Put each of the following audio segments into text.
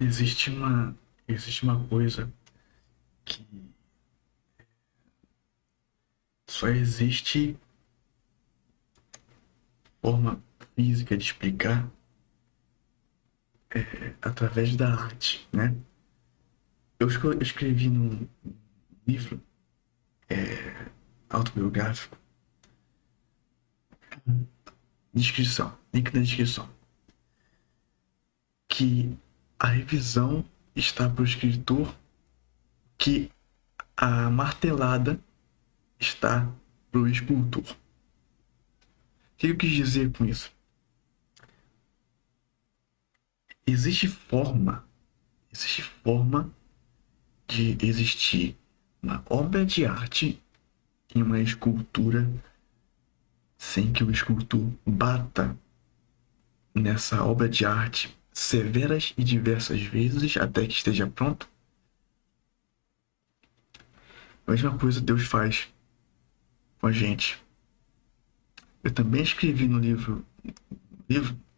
Existe uma coisa que só existe forma física de explicar através da arte, né? Eu escrevi num livro autobiográfico, descrição, link na descrição, que a revisão está para o escritor, que a martelada está para o escultor. O que eu quis dizer com isso? Existe forma, existe forma de existir uma obra de arte em uma escultura sem que o escultor bata nessa obra de arte severas e diversas vezes até que esteja pronto? A mesma coisa Deus faz com a gente. Eu também escrevi livro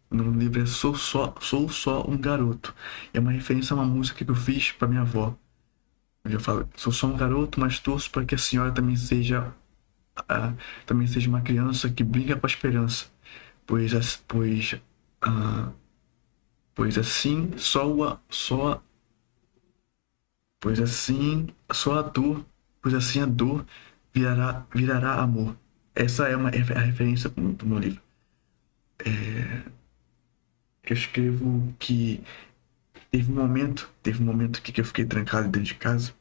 no livro é Sou Só um Garoto. É uma referência a uma música que eu fiz para minha avó. Onde eu falo, sou só um garoto, mas torço para que a senhora também seja uma criança que brinca com a esperança, pois, pois, ah, pois assim pois assim só a dor, pois assim a dor virará amor. Essa é a referência do meu livro. Eu escrevo que teve um momento que eu fiquei trancado dentro de casa,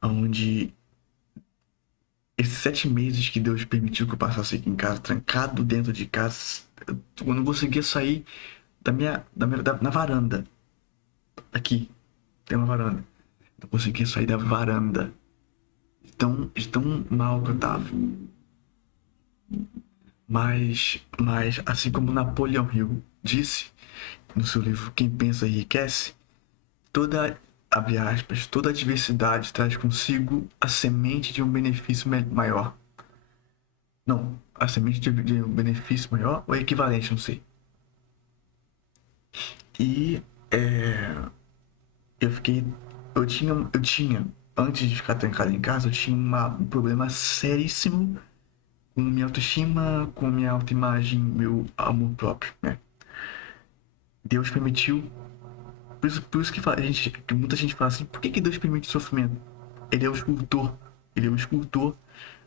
onde esses 7 meses que Deus permitiu que eu passasse aqui em casa, trancado dentro de casa, eu não conseguia sair na varanda. Aqui, tem uma varanda. Não conseguia sair da varanda. De tão mal que eu tava. Mas, assim como Napoleão Hill disse no seu livro Quem Pensa Enriquece, toda, abre aspas, toda adversidade traz consigo a semente de um benefício maior. Não, a semente de um benefício maior ou equivalente, não sei. E eu fiquei. Antes de ficar trancado em casa, eu tinha um problema seríssimo com minha autoestima, com minha autoimagem, meu amor próprio, né? Deus permitiu. Por isso que, que muita gente fala assim: por que Deus permite sofrimento? Ele é o escultor. Ele é o escultor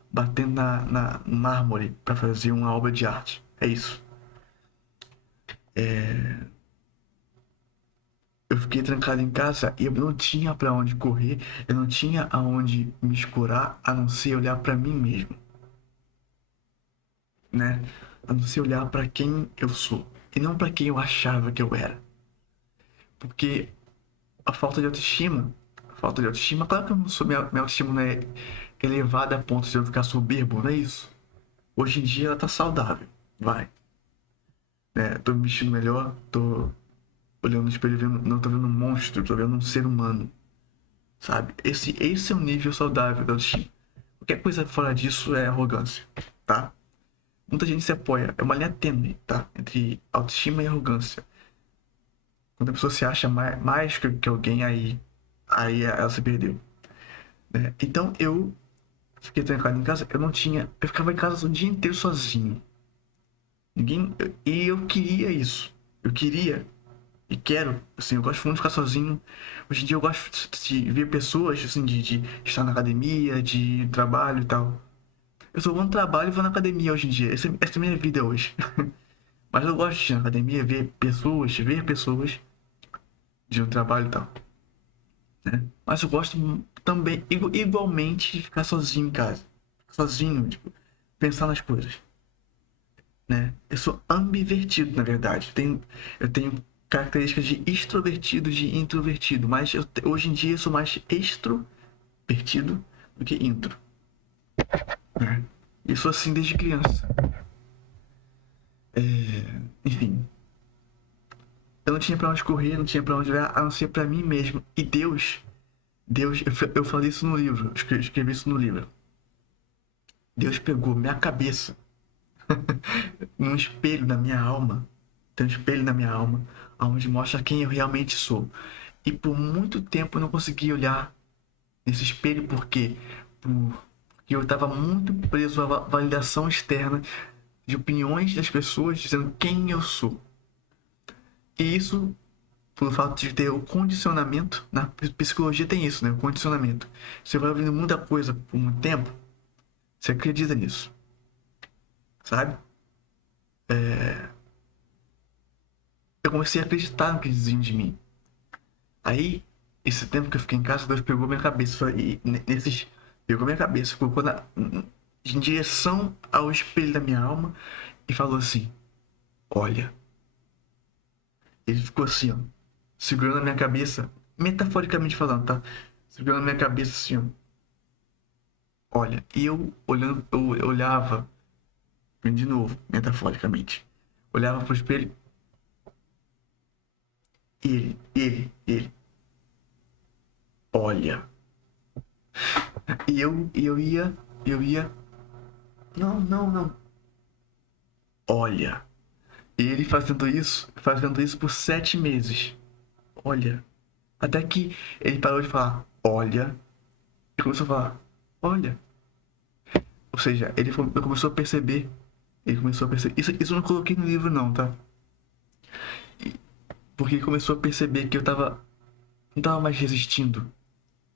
batendo na mármore para fazer uma obra de arte. É isso. Eu fiquei trancado em casa e eu não tinha para onde correr, eu não tinha aonde me escorar a não ser olhar para mim mesmo, né? A não ser olhar para quem eu sou e não para quem eu achava que eu era. Porque a falta de autoestima, claro que eu não sou, minha autoestima não é elevada a ponto de eu ficar soberbo, não é isso. Hoje em dia ela tá saudável, vai, né? Tô me vestindo melhor, tô olhando no espelho, não tô vendo um monstro, tô vendo um ser humano, sabe? Esse é um nível saudável da autoestima. Qualquer coisa fora disso é arrogância, tá? Muita gente se apoia, é uma linha tênue, tá? Entre autoestima e arrogância. Quando a pessoa se acha mais que alguém, aí ela se perdeu, né? Então eu fiquei trancado em casa, eu ficava em casa o dia inteiro sozinho. Ninguém, e eu queria isso. Eu queria e quero, assim, eu gosto muito de ficar sozinho. Hoje em dia eu gosto de ver pessoas, assim, de estar na academia, de trabalho e tal. Eu só vou no trabalho e vou na academia hoje em dia. Essa é a minha vida hoje. Mas eu gosto de ir na academia, ver pessoas de um trabalho e tal, né? Mas eu gosto também, igualmente, de ficar sozinho em casa. Sozinho, tipo, pensar nas coisas, né? Eu sou ambivertido, na verdade. Eu tenho características de extrovertido, de introvertido, mas hoje em dia eu sou mais extrovertido do que intro, né? E sou assim desde criança. Enfim, eu não tinha pra onde correr, não tinha pra onde olhar, a não ser pra mim mesmo. E Deus, eu falei isso no livro, escrevi isso no livro. Deus pegou minha cabeça num espelho na minha alma. Tem um espelho na minha alma, onde mostra quem eu realmente sou. E por muito tempo eu não consegui olhar nesse espelho porque eu estava muito preso à validação externa de opiniões das pessoas dizendo quem eu sou. E isso, pelo fato de ter o condicionamento, na psicologia tem isso, né? O condicionamento. Você vai ouvindo muita coisa por muito tempo, você acredita nisso, sabe? Eu comecei a acreditar no que diziam de mim. Aí, esse tempo que eu fiquei em casa, Deus pegou minha cabeça e pegou minha cabeça, colocou em direção ao espelho da minha alma e falou assim: olha. Ele ficou assim, ó, segurando a minha cabeça, metaforicamente falando, tá? Segurando a minha cabeça assim, ó. Olha, e eu olhando, eu olhava, de novo, metaforicamente. Olhava pro espelho, ele, olha. E eu ia, não, não, não, olha. E ele fazendo isso por 7 meses. Olha. Até que ele parou de falar, olha, e começou a falar, olha. Ou seja, ele começou a perceber. Ele começou a perceber. Isso eu não coloquei no livro, não, tá? Porque ele começou a perceber que eu tava. Não tava mais resistindo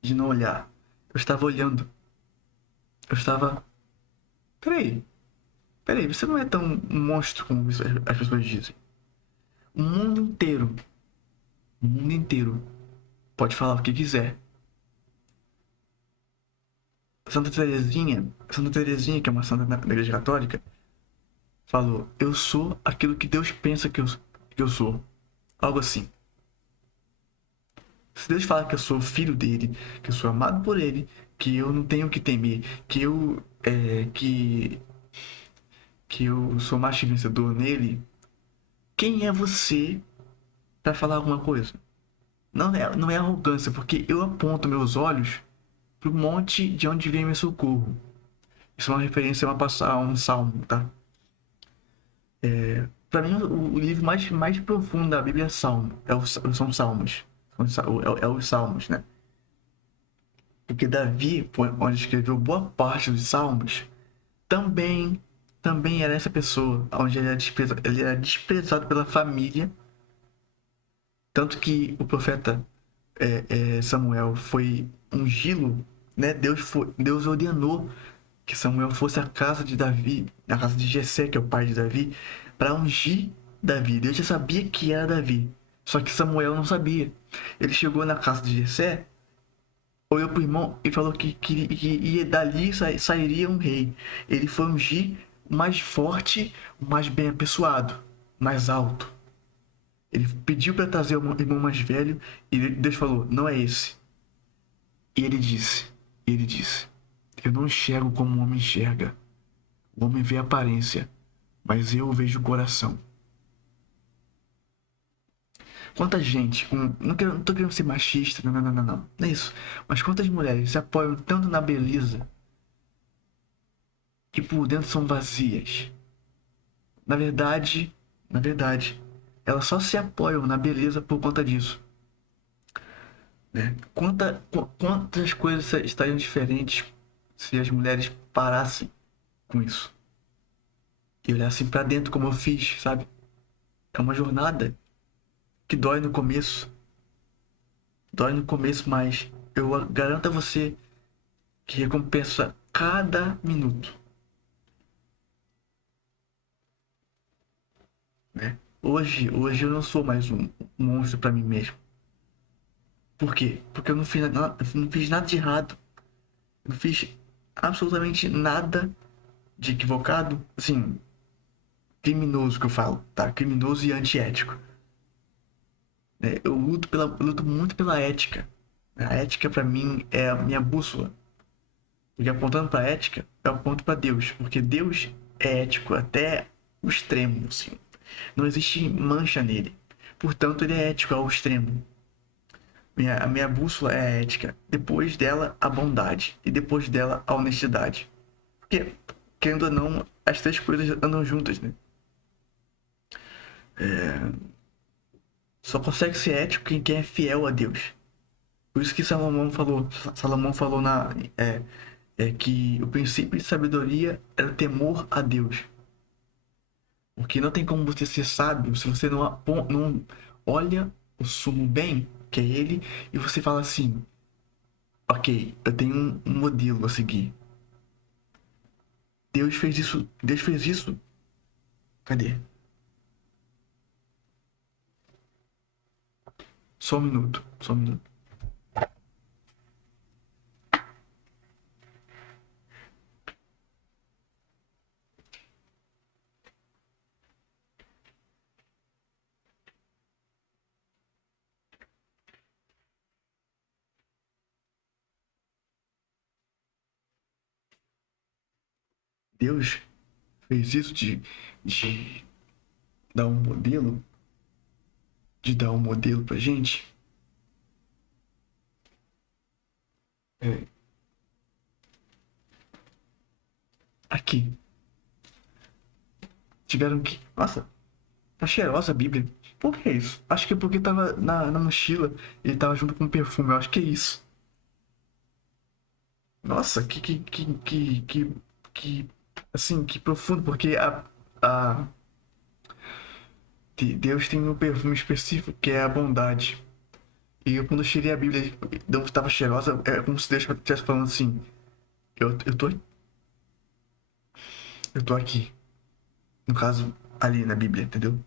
de não olhar. Eu estava olhando. Eu estava. Peraí. Peraí, você não é tão um monstro como as pessoas dizem. O mundo inteiro. O mundo inteiro pode falar o que quiser. Santa Teresinha, que é uma santa da Igreja Católica, falou: eu sou aquilo que Deus pensa que eu sou. Algo assim. Se Deus fala que eu sou filho dele, que eu sou amado por ele, que eu não tenho o que temer, que eu sou mais que vencedor nele, quem é você para falar alguma coisa? Não é arrogância, porque eu aponto meus olhos pro monte de onde vem meu socorro. Isso é uma referência a um salmo, tá? Para mim, o livro mais profundo da Bíblia é Salmo. São Salmos. É os Salmos, né? Porque Davi, onde escreveu boa parte dos Salmos, também, também era essa pessoa, onde ele era desprezado pela família, tanto que o profeta Samuel foi ungí-lo, né? Deus ordenou que Samuel fosse à casa de Davi, na casa de Jessé, que é o pai de Davi, para ungir Davi. Deus já sabia que era Davi, só que Samuel não sabia. Ele chegou na casa de Jessé, olhou pro irmão e falou que dali sairia um rei. Ele foi ungir o mais forte, o mais bem apessoado, mais alto. Ele pediu para trazer o irmão mais velho e Deus falou: não é esse. E ele disse: eu não enxergo como o homem enxerga. O homem vê a aparência, mas eu vejo o coração. Quanta gente, não tô querendo ser machista, não, não, não, não, não, não é isso. Mas quantas mulheres se apoiam tanto na beleza que por dentro são vazias. Na verdade, elas só se apoiam na beleza por conta disso, né? Quantas coisas estariam diferentes se as mulheres parassem com isso e olhassem pra dentro como eu fiz, sabe? É uma jornada que dói no começo, mas eu garanto a você que recompensa cada minuto, né? Hoje eu não sou mais um monstro pra mim mesmo. Por quê? Porque eu não fiz nada de errado. Eu não fiz absolutamente nada de equivocado. Assim, criminoso que eu falo, tá? Criminoso e antiético. Né? Eu luto muito pela ética. A ética pra mim é a minha bússola. Porque apontando pra ética, eu aponto pra Deus. Porque Deus é ético até o extremo, assim. Não existe mancha nele. Portanto, ele é ético ao extremo. A minha bússola é a ética. Depois dela, a bondade. E depois dela, a honestidade. Porque, querendo ou não, as três coisas andam juntas, né? Só consegue ser ético quem é fiel a Deus. Por isso que Salomão falou que o princípio de sabedoria é o temor a Deus. Porque não tem como você ser sábio se você não olha o sumo bem, que é ele, e você fala assim: ok, eu tenho um modelo a seguir. Deus fez isso. Deus fez isso. Cadê? Só um minuto. Só um minuto. Deus fez isso de dar um modelo, de dar um modelo pra gente. É, aqui. Tiveram que. Nossa, tá cheirosa a Bíblia. Por que isso? Acho que é porque tava na mochila e tava junto com perfume. Eu acho que é isso. Nossa, assim, que profundo, porque a Deus tem um perfume específico que é a bondade. E eu, quando eu cheirei a Bíblia, não estava cheirosa, é como se Deus estivesse falando assim: eu tô, eu tô aqui. No caso, ali na Bíblia, entendeu?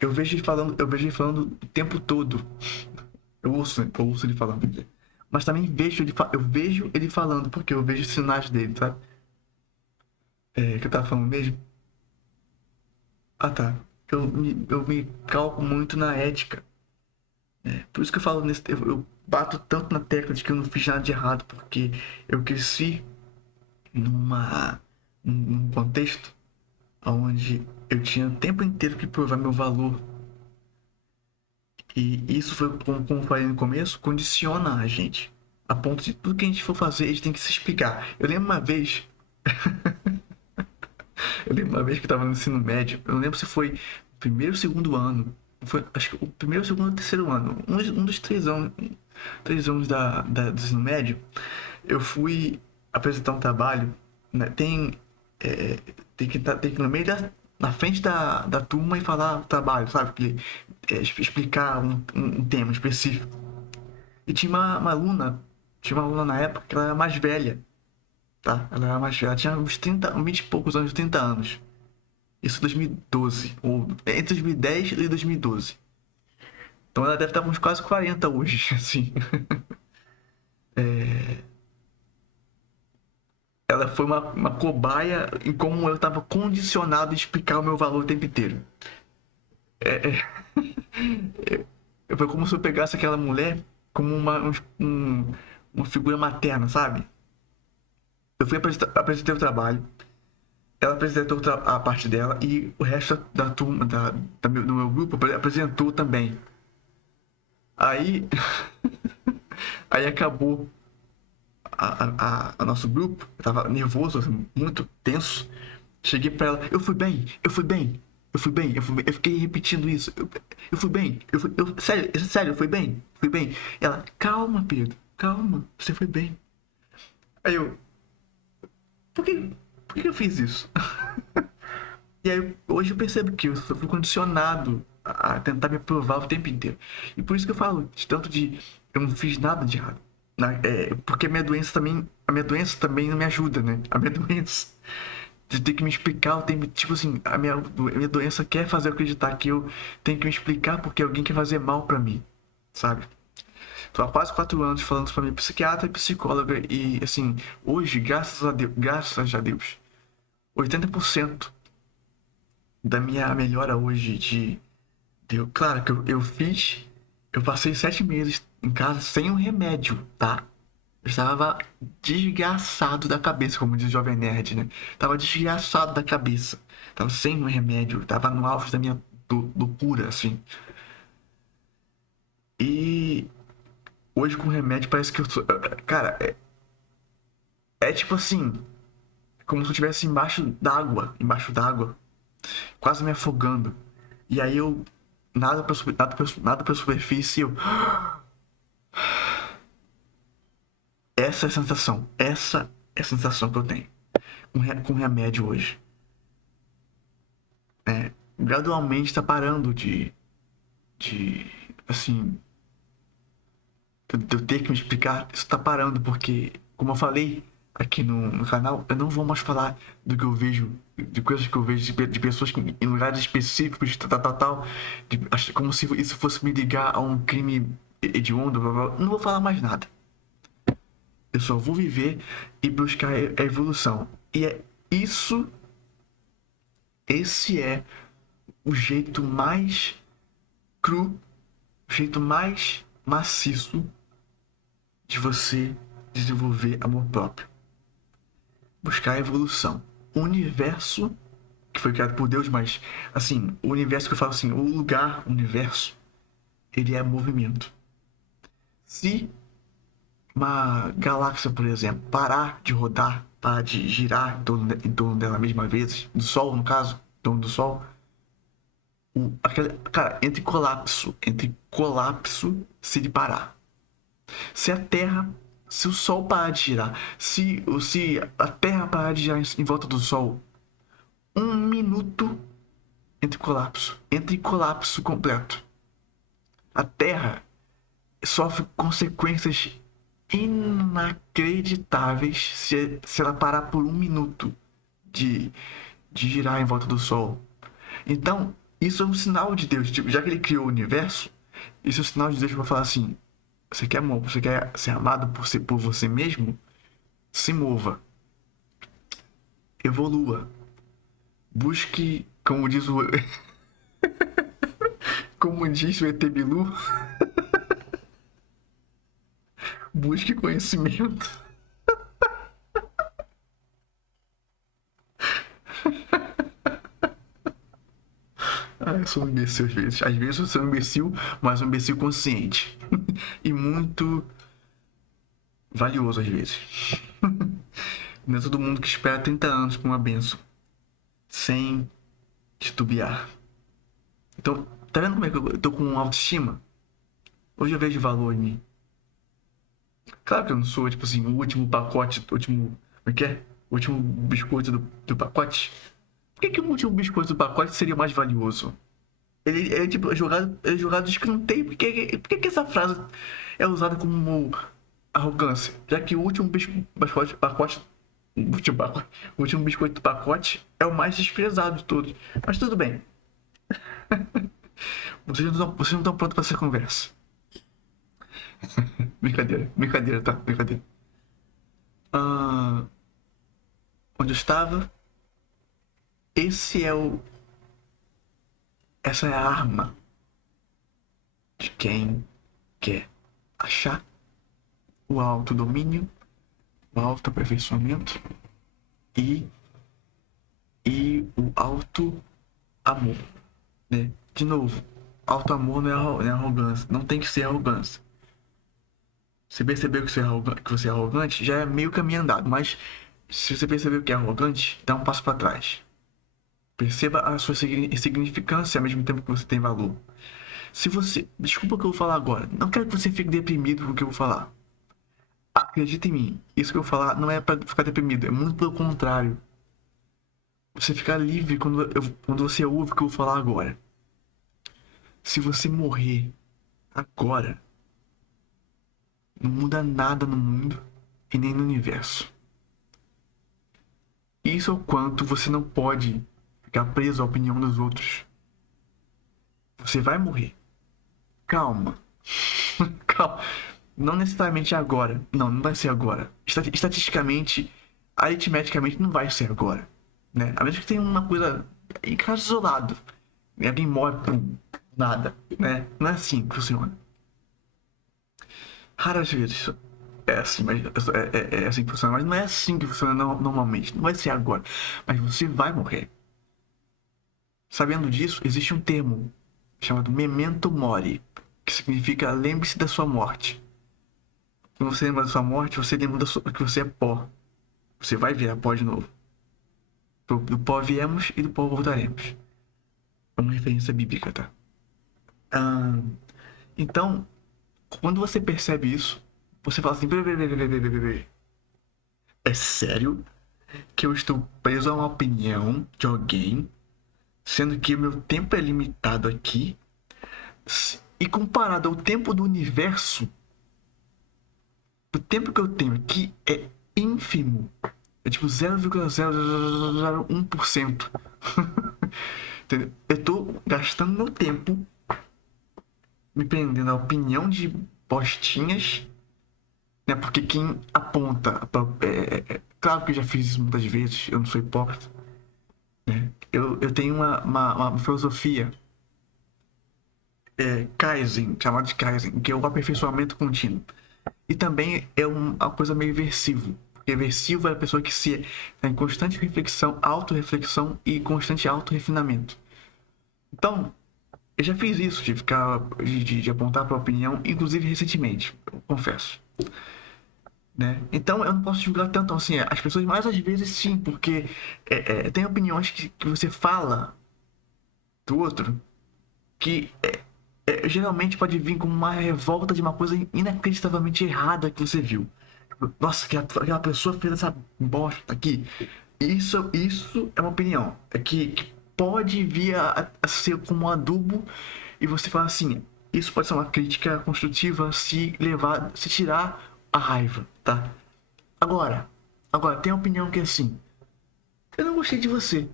Eu vejo ele falando o tempo todo. Eu ouço ele falando. Mas também eu vejo ele falando, porque eu vejo os sinais dele, sabe? É, que eu tava falando mesmo. Ah, tá. Eu me calco muito na ética. Por isso que eu falo eu bato tanto na tecla de que eu não fiz nada de errado, porque eu cresci numa, num contexto onde eu tinha o tempo inteiro que provar meu valor. E isso foi, como eu falei no começo, condiciona a gente. A ponto de tudo que a gente for fazer, a gente tem que se explicar. Eu lembro uma vez que eu tava no ensino médio, eu não lembro se foi o primeiro ou segundo ano. Foi, acho que o primeiro, segundo ou terceiro ano. Um dos 3 anos do ensino médio, eu fui apresentar um trabalho, né? Tem que ir no meio na frente da turma e falar o trabalho, sabe? Explicar um tema específico. E tinha uma aluna na época que ela era mais velha, tá? Ela era mais velha, ela tinha uns 20 e poucos anos, 30 anos. Isso em 2012, ou entre 2010 e 2012. Então ela deve estar com uns quase 40 hoje, assim. Ela foi uma cobaia em como eu estava condicionado a explicar o meu valor o tempo inteiro. Foi como se eu pegasse aquela mulher como uma figura materna, sabe? Eu fui apresentar o trabalho, ela apresentou a parte dela e o resto da turma, do meu grupo, apresentou também. Aí, aí acabou a nosso grupo, eu tava nervoso, assim, muito tenso. Cheguei pra ela, eu fui bem, eu fui bem, eu fui bem, eu fui bem. Eu fiquei repetindo isso. Eu fui bem, sério, eu fui bem, fui bem. Ela, calma, Pedro, calma, você foi bem. Aí eu, por que, por que eu fiz isso? E aí hoje eu percebo que eu fui condicionado a tentar me provar o tempo inteiro. E por isso que eu falo, tanto de eu não fiz nada de errado. Porque a minha doença também não me ajuda, né? A minha doença de ter que me explicar o tempo, tipo assim, a minha doença quer fazer eu acreditar que eu tenho que me explicar porque alguém quer fazer mal pra mim, sabe? Tô há quase 4 anos falando isso pra mim, psiquiatra e psicóloga, e assim, hoje, graças a Deus, 80% da minha melhora hoje claro que eu passei 7 meses em casa sem um remédio, tá? Eu estava desgraçado da cabeça, como diz o Jovem Nerd, né? Tava desgraçado da cabeça. Tava sem um remédio, tava no auge da minha loucura, assim. E hoje com remédio parece que eu sou. Cara, é tipo assim, como se eu estivesse embaixo d'água, quase me afogando. E aí eu nada pra superfície, eu. Essa é a sensação. Essa é a sensação que eu tenho com remédio hoje. Gradualmente tá parando de assim, de eu ter que me explicar. Isso tá parando porque, como eu falei aqui no canal, eu não vou mais falar do que eu vejo, de coisas que eu vejo de pessoas que, em lugares específicos, tal, como se isso fosse me ligar a um crime hediondo, blá, blá, blá. Não vou falar mais nada. Eu só vou viver e buscar a evolução. E é isso, esse é o jeito mais cru, o jeito mais maciço de você desenvolver amor próprio. Buscar a evolução. O universo, que foi criado por Deus, mas, assim, o universo que eu falo assim, o lugar, o universo, ele é movimento. Se uma galáxia, por exemplo, parar de rodar, parar de girar em torno dela mesma vez, do Sol, no caso, em torno do Sol, cara, entre colapso se ele parar. Se a Terra, se o Sol parar de girar, se a Terra parar de girar em volta do Sol, um minuto entre colapso completo. A Terra sofre consequências inacreditáveis se ela parar por um minuto de, de girar em volta do Sol. Então, isso é um sinal de Deus. Tipo, já que ele criou o universo, isso é um sinal de Deus para falar assim: você quer amor, você quer ser amado por você mesmo? Se mova. Evolua. Busque, como diz o. Como diz o ET Bilu, busque conhecimento. Ah, eu sou um imbecil às vezes. Às vezes eu sou um imbecil, mas um imbecil consciente. E muito valioso às vezes. Não é todo mundo que espera 30 anos por uma benção. Sem titubear. Então, tá vendo como é que eu tô com autoestima? Hoje eu vejo valor em mim. Claro que eu não sou, tipo assim, o último pacote, o último. Como é que é? O último biscoito do pacote. Por que o último biscoito do pacote seria o mais valioso? Ele é tipo é jogado de escanteio. Por que essa frase é usada como arrogância? Já que o último o último biscoito do pacote é o mais desprezado de todos. Mas tudo bem. Vocês não estão prontos para essa conversa. Brincadeira, tá? Brincadeira. Ah, onde eu estava? Esse é o. Essa é a arma de quem quer achar o autodomínio, o autoaperfeiçoamento e, e o auto-amor, né? De novo, auto-amor não é arrogância, não tem que ser arrogância. Você percebeu que você é arrogante, já é meio caminho andado, mas se você percebeu que é arrogante, dá um passo para trás. Perceba a sua insignificância ao mesmo tempo que você tem valor. Se você. Desculpa o que eu vou falar agora. Não quero que você fique deprimido com o que eu vou falar. Acredita em mim. Isso que eu vou falar não é pra ficar deprimido. É muito pelo contrário. Você ficar livre quando você ouve o que eu vou falar agora. Se você morrer agora, não muda nada no mundo e nem no universo. Isso é o quanto você não pode ficar preso à opinião dos outros. Você vai morrer. Calma. Calma. Não necessariamente agora. Não vai ser agora. Estatisticamente, aritmeticamente, não vai ser agora. Né? A menos que tenha uma coisa em caso isolado. Alguém morre por nada. Né? Não é assim que funciona. Raras vezes é assim, mas é assim que funciona. Mas não é assim que funciona normalmente. Não vai ser agora. Mas você vai morrer. Sabendo disso, existe um termo chamado Memento Mori, que significa lembre-se da sua morte. Quando você lembra da sua morte, você lembra que você é pó. Você vai virar pó de novo. Do pó viemos e do pó voltaremos. É uma referência bíblica, tá? Ah, então, quando você percebe isso, você fala assim: é sério que eu estou preso a uma opinião de alguém, sendo que o meu tempo é limitado aqui, e comparado ao tempo do universo, o tempo que eu tenho aqui é ínfimo. É tipo 0,001%. Entendeu? Eu tô gastando meu tempo me prendendo à opinião de postinhas, né? Porque quem aponta. Claro que eu já fiz isso muitas vezes, eu não sou hipócrita. Né? Eu tenho uma filosofia, Kaizen, chamada de Kaizen, que é o aperfeiçoamento contínuo. E também é uma coisa meio versivo. Porque versivo é a pessoa que se está em constante reflexão, autorreflexão e constante autorrefinamento. Então, eu já fiz isso, de ficar, de apontar para a opinião, inclusive recentemente, eu confesso. Né? Então eu não posso julgar tanto assim. As pessoas, mais às vezes sim, porque tem opiniões que você fala do outro que geralmente pode vir como uma revolta de uma coisa inacreditavelmente errada que você viu. Nossa, aquela pessoa fez essa bosta aqui. Isso é uma opinião. É que pode vir a ser como um adubo e você fala assim: isso pode ser uma crítica construtiva se levar, se tirar a raiva, tá? Agora, agora tem a opinião que é assim: eu não gostei de você,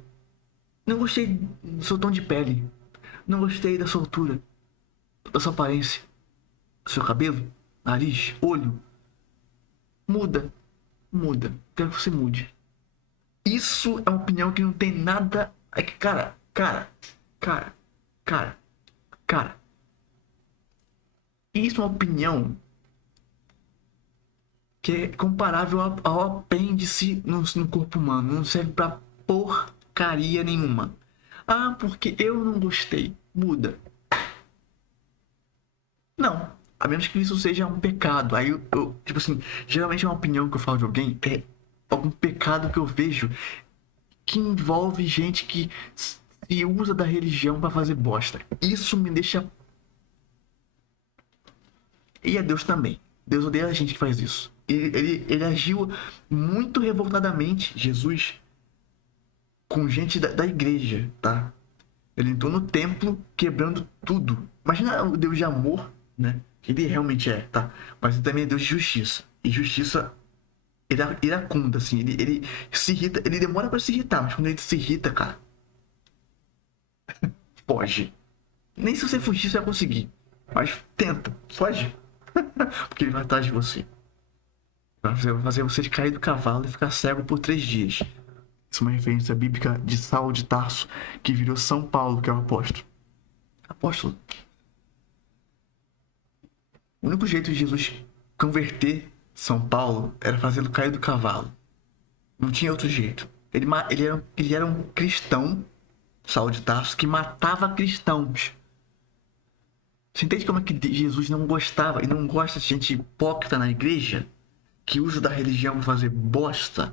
não gostei do seu tom de pele, não gostei da sua altura, da sua aparência, do seu cabelo, nariz, olho. Muda, muda. Quero que você mude. Isso é uma opinião que não tem nada. É que, cara, cara, cara. Isso é uma opinião que é comparável ao apêndice no corpo humano. Não serve pra porcaria nenhuma. Ah, porque eu não gostei. Muda. Não. A menos que isso seja um pecado. Aí tipo assim, geralmente é uma opinião que eu falo de alguém, é algum pecado que eu vejo que envolve gente que se usa da religião pra fazer bosta. Isso me deixa. E a Deus também. Deus odeia a gente que faz isso. Ele agiu muito revoltadamente, Jesus, com gente da igreja, tá? Ele entrou no templo quebrando tudo. Imagina o Deus de amor, né? Que ele realmente é, tá? Mas ele também é Deus de justiça. E justiça iracunda, assim. Ele se irrita, ele demora pra se irritar, mas quando ele se irrita, cara, foge. Nem se você fugir, você vai conseguir. Mas tenta, foge. Porque ele vai atrás de você. Vai fazer você cair do cavalo e ficar cego por 3 dias. Isso é uma referência bíblica de Saulo de Tarso, que virou São Paulo, que é o apóstolo. Apóstolo. O único jeito de Jesus converter São Paulo era fazê-lo cair do cavalo. Não tinha outro jeito. Ele era um cristão, Saulo de Tarso, que matava cristãos. Você entende como é que Jesus não gostava e não gosta de gente hipócrita na igreja? Que usa da religião pra fazer bosta?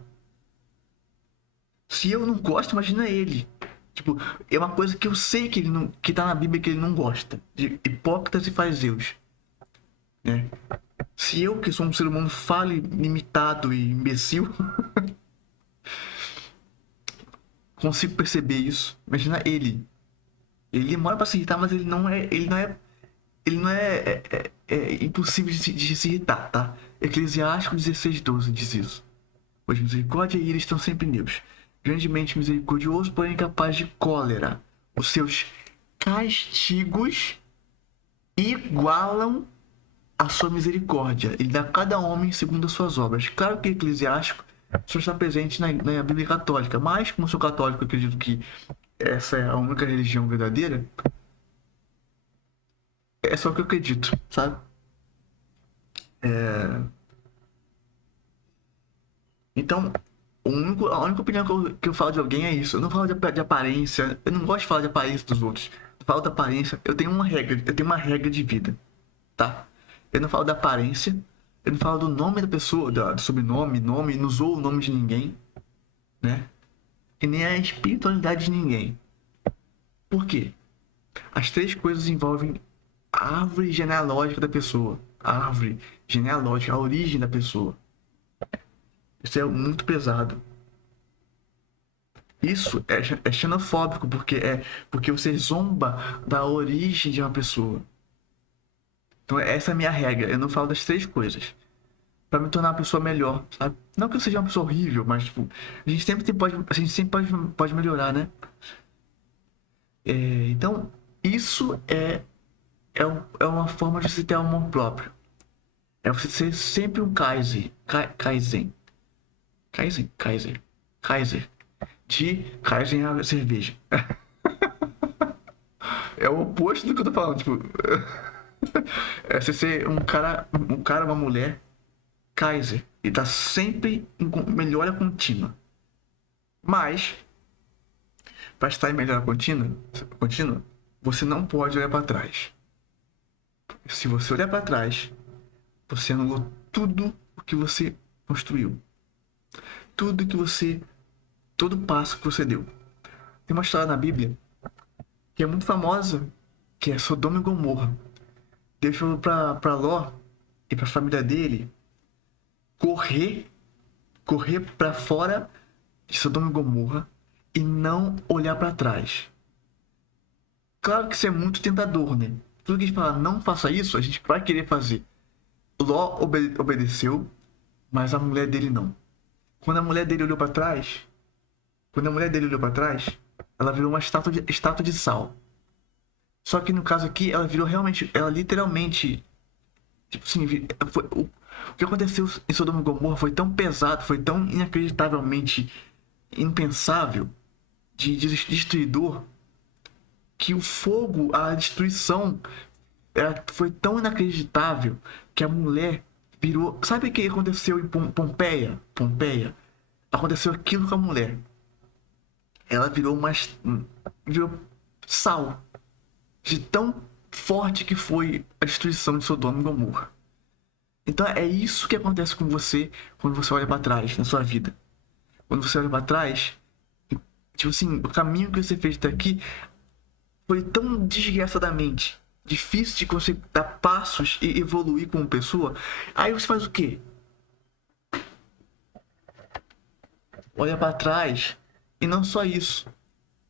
Se eu não gosto, imagina ele. Tipo, é uma coisa que eu sei que ele não, que tá na Bíblia que ele não gosta. De hipócritas e fariseus. Né? Se eu, que sou um ser humano falho, limitado e imbecil, consigo perceber isso. Imagina ele. Ele demora pra se irritar, mas ele não é. Ele não é impossível de se irritar, tá? Eclesiástico 16:12 diz isso. Pois misericórdia e ira estão sempre neles. Grandemente misericordioso, porém capaz de cólera. Os seus castigos igualam a sua misericórdia. Ele dá a cada homem segundo as suas obras. Claro que eclesiástico só está presente na Bíblia Católica, mas como eu sou católico, eu acredito que essa é a única religião verdadeira. É só o que eu acredito, sabe? Então, a única opinião que eu falo de alguém é isso. Eu não falo de aparência. Eu não gosto de falar de aparência dos outros. Eu falo da aparência. Eu tenho uma regra de vida, tá? Eu não falo da aparência. Eu não falo do nome da pessoa, do sobrenome, nome. Não usou o nome de ninguém, né? E nem a espiritualidade de ninguém. Por quê? As três coisas envolvem a árvore genealógica da pessoa. A árvore genealógica, a origem da pessoa. Isso é muito pesado. Isso é xenofóbico, porque você zomba da origem de uma pessoa. Então essa é a minha regra. Eu não falo das três coisas. Pra me tornar uma pessoa melhor, sabe? Não que eu seja uma pessoa horrível, mas tipo, a gente sempre pode melhorar, né? Então, isso é uma forma de você ter amor próprio. É você ser sempre um Kaiser. Kaiser. De Kaiser é a cerveja. É o oposto do que eu tô falando, tipo. É você ser uma mulher Kaiser. E tá sempre em melhora contínua. Mas, para estar em melhora contínua, você não pode olhar para trás. Se você olhar para trás, você anulou tudo o que você construiu. Tudo que você. Todo passo que você deu. Tem uma história na Bíblia que é muito famosa, que é Sodoma e Gomorra. Deus falou para Ló e para a família dele correr para fora de Sodoma e Gomorra e não olhar para trás. Claro que isso é muito tentador, né? Tudo que a gente fala, não faça isso, a gente vai querer fazer. Ló obedeceu, mas a mulher dele não. Quando a mulher dele olhou para trás, ela virou uma estátua de sal. Só que no caso aqui, ela literalmente, tipo assim, o que aconteceu em Sodoma e Gomorra foi tão pesado, foi tão inacreditavelmente impensável, de destruidor, que o fogo, a destruição, foi tão inacreditável que a mulher virou. Sabe o que aconteceu em Pompeia? Aconteceu aquilo com a mulher. Ela virou sal. De tão forte que foi a destruição de Sodoma e Gomorra. Então é isso que acontece com você quando você olha para trás na sua vida. Quando você olha para trás, tipo assim, o caminho que você fez até aqui foi tão desgraçadamente difícil de conseguir dar passos e evoluir como pessoa. Aí você faz o quê? Olha para trás. E não só isso.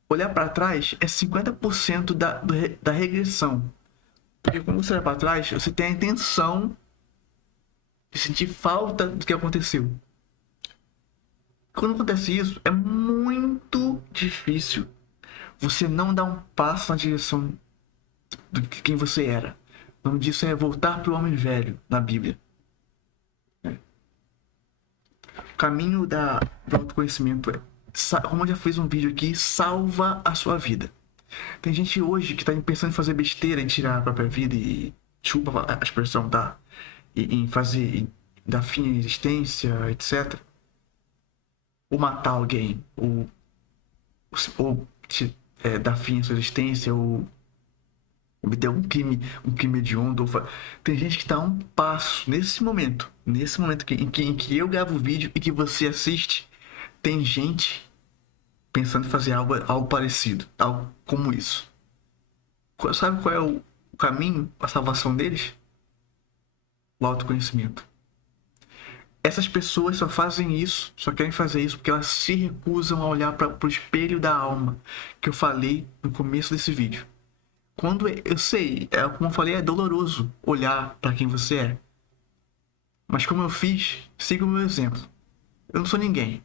Olhar para trás é 50% da regressão. Porque quando você olha para trás, você tem a intenção de sentir falta do que aconteceu. Quando acontece isso, é muito difícil você não dar um passo na direção de quem você era. O nome disso é voltar para o homem velho na Bíblia. O caminho do autoconhecimento como eu já fiz um vídeo aqui, salva a sua vida. Tem gente hoje que está pensando em fazer besteira, em tirar a própria vida e chupa a expressão, tá? Em fazer, dar fim à existência, etc. Ou matar alguém, ou dar fim à sua existência, ou cometer um crime hediondo. Tem gente que está a um passo nesse momento em que eu gravo o vídeo e que você assiste. Tem gente pensando em fazer algo parecido, algo como isso. Sabe qual é o caminho, a salvação deles? O autoconhecimento. Essas pessoas só fazem isso, só querem fazer isso porque elas se recusam a olhar para o espelho da alma que eu falei no começo desse vídeo. Quando eu sei, como eu falei, é doloroso olhar para quem você é. Mas como eu fiz, siga o meu exemplo. Eu não sou ninguém.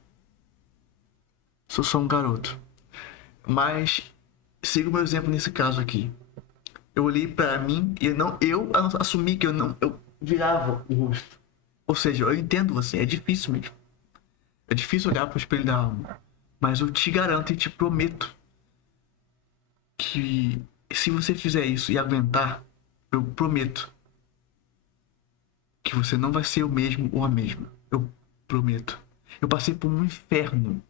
Sou só um garoto. Mas siga o meu exemplo nesse caso aqui. Eu olhei para mim e eu assumi que eu virava o rosto. Ou seja, eu entendo você, é difícil mesmo. É difícil olhar para o espelho da alma. Mas eu te garanto e te prometo que se você fizer isso e aguentar, eu prometo que você não vai ser o mesmo ou a mesma. Eu prometo. Eu passei por um inferno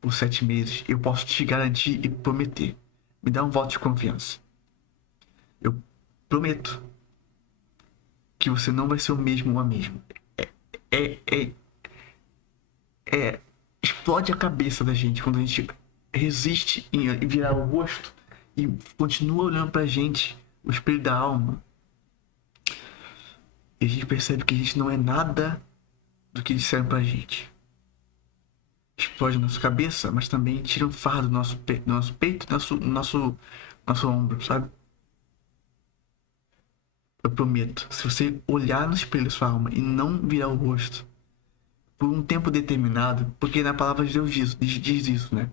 por 7 meses. Eu posso te garantir e prometer. Me dá um voto de confiança. Eu prometo que você não vai ser o mesmo ou a mesma. Explode a cabeça da gente quando a gente resiste em virar o rosto e continua olhando pra gente, o espelho da alma, e a gente percebe que a gente não é nada do que disseram pra gente. Explode nossa cabeça, mas também tira um fardo do nosso peito, nosso ombro, sabe? Eu prometo, se você olhar no espelho da sua alma e não virar o rosto por um tempo determinado, porque na palavra de Deus diz isso, né?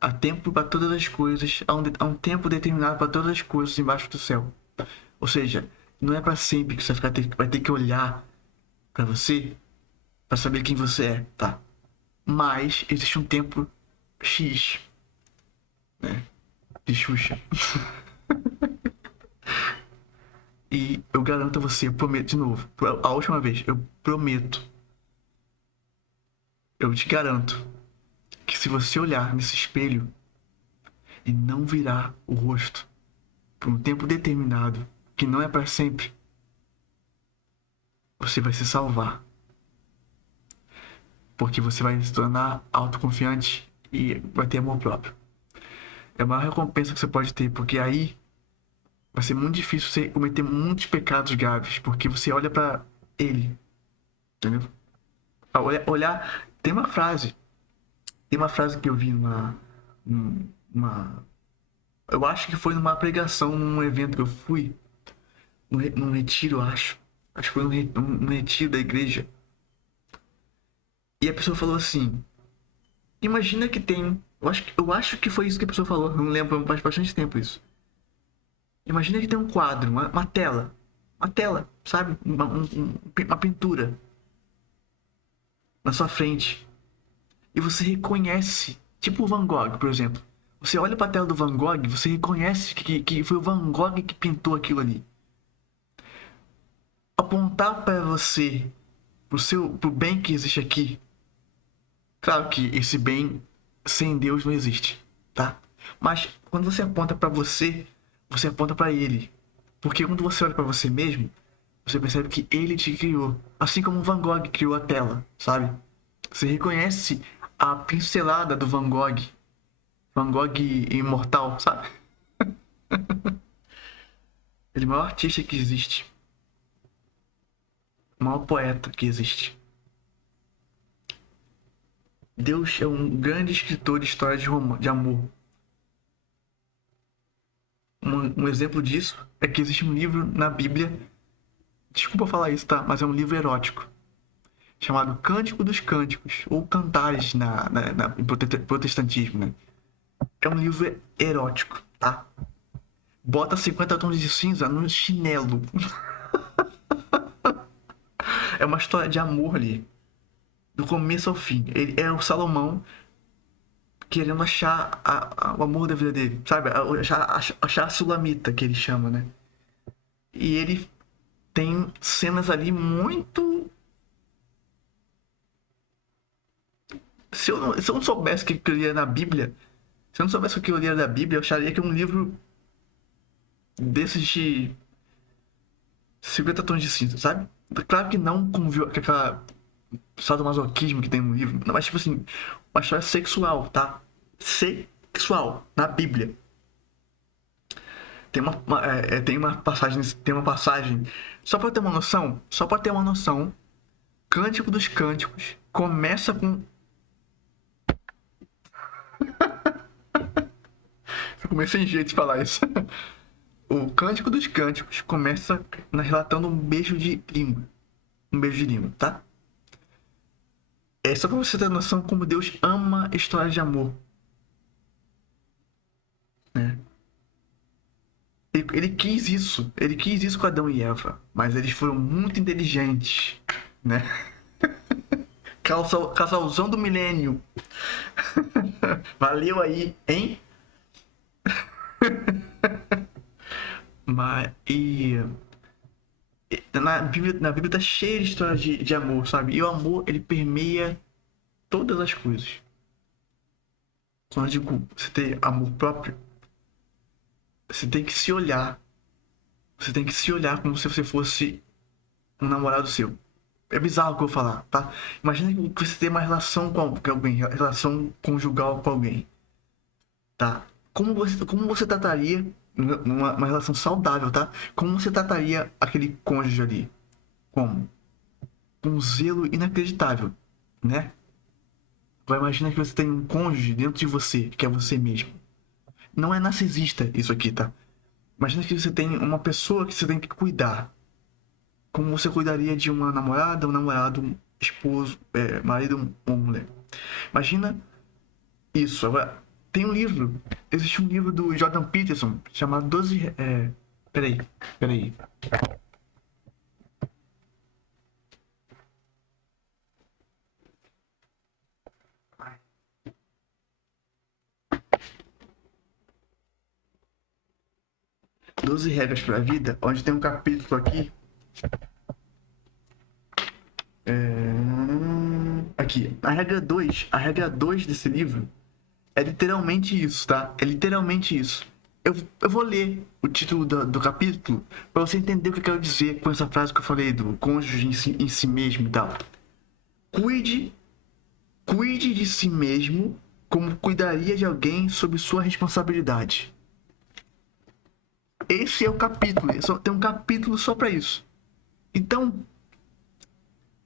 Há tempo para todas as coisas, há um tempo determinado para todas as coisas embaixo do céu. Ou seja, não é para sempre que você vai ter que olhar para você para saber quem você é, tá? Mas existe um tempo X, né? De Xuxa. E eu garanto a você, eu prometo de novo, a última vez, eu prometo, eu te garanto que se você olhar nesse espelho e não virar o rosto por um tempo determinado, que não é para sempre, você vai se salvar. Porque você vai se tornar autoconfiante e vai ter amor próprio. É a maior recompensa que você pode ter, porque aí vai ser muito difícil você cometer muitos pecados graves, porque você olha para ele, entendeu? Olhar, tem uma frase que eu vi numa, eu acho que foi numa pregação, num evento que eu fui, num retiro, acho que foi num retiro da igreja, e a pessoa falou assim, imagina que tem, eu acho que foi isso que a pessoa falou, não lembro, faz bastante tempo isso. Imagina que tem um quadro, uma tela, sabe? Uma pintura na sua frente. E você reconhece, tipo o Van Gogh, por exemplo. Você olha para a tela do Van Gogh, você reconhece que foi o Van Gogh que pintou aquilo ali. Apontar para você, pro bem que existe aqui. Claro que esse bem sem Deus não existe, tá? Mas quando você aponta para você, você aponta para ele. Porque quando você olha para você mesmo, você percebe que ele te criou. Assim como o Van Gogh criou a tela, sabe? Você reconhece a pincelada do Van Gogh. Van Gogh imortal, sabe? Ele é o maior artista que existe. O maior poeta que existe. Deus é um grande escritor de história de amor. Um exemplo disso é que existe um livro na Bíblia. Desculpa falar isso, tá? Mas é um livro erótico. Chamado Cântico dos Cânticos. Ou Cantares em protestantismo, né? É um livro erótico, tá? Bota 50 tons de cinza no chinelo. É uma história de amor ali. Do começo ao fim. Ele é o Salomão querendo achar o amor da vida dele, sabe? Achar a Sulamita, que ele chama, né? E ele tem cenas ali muito. Se eu não soubesse o que eu lia na Bíblia, se eu não soubesse o que eu lia da Bíblia, eu acharia que é um livro desses de 50 tons de cinza, sabe? Claro que não com aquela sadomasoquismo que tem no livro, mas tipo assim, uma história sexual, tá? Sexual, na Bíblia. Tem uma passagem, só pra ter uma noção, Cântico dos Cânticos começa com. Eu comecei sem jeito de falar isso. O Cântico dos Cânticos começa relatando um beijo de língua. Um beijo de língua, tá? É só pra você ter noção como Deus ama histórias de amor. Né? Ele quis isso. Ele quis isso com Adão e Eva. Mas eles foram muito inteligentes. Né? Casalzão do milênio. Valeu aí, hein? Mas, na Bíblia tá cheio de histórias de amor, sabe? E o amor, ele permeia todas as coisas. Quando eu digo você ter amor próprio, você tem que se olhar. Você tem que se olhar como se você fosse um namorado seu. É bizarro o que eu vou falar, tá? Imagina que você tem uma relação com alguém, relação conjugal com alguém, tá? como você trataria numa relação saudável, tá? Como você trataria aquele cônjuge ali? Como? Com um zelo inacreditável, né? Agora imagina que você tem um cônjuge dentro de você, que é você mesmo. Não é narcisista isso aqui, tá? Imagina que você tem uma pessoa que você tem que cuidar. Como você cuidaria de uma namorada, um namorado, um esposo, marido ou mulher. Imagina isso. Agora, tem um livro. Existe um livro do Jordan Peterson chamado 12. Peraí, peraí. Doze regras para a vida, onde tem um capítulo aqui. Aqui, a regra 2 desse livro é literalmente isso, tá? É literalmente isso. Eu vou ler o título do capítulo para você entender o que eu quero dizer com essa frase que eu falei do cônjuge em si mesmo e tal. Cuide, cuide de si mesmo como cuidaria de alguém sob sua responsabilidade. Esse é o capítulo. Tem um capítulo só para isso. Então,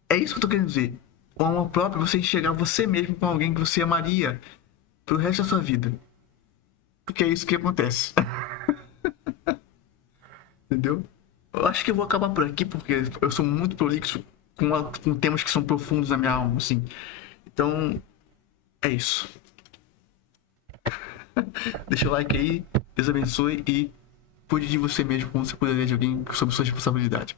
é isso que eu tô querendo dizer. O amor próprio é você enxergar você mesmo com alguém que você amaria pro resto da sua vida. Porque é isso que acontece. Entendeu? Eu acho que eu vou acabar por aqui, porque eu sou muito prolixo com temas que são profundos na minha alma, assim. Então, é isso. Deixa o like aí, Deus abençoe e cuide de você mesmo como você cuidaria de alguém sob sua responsabilidade.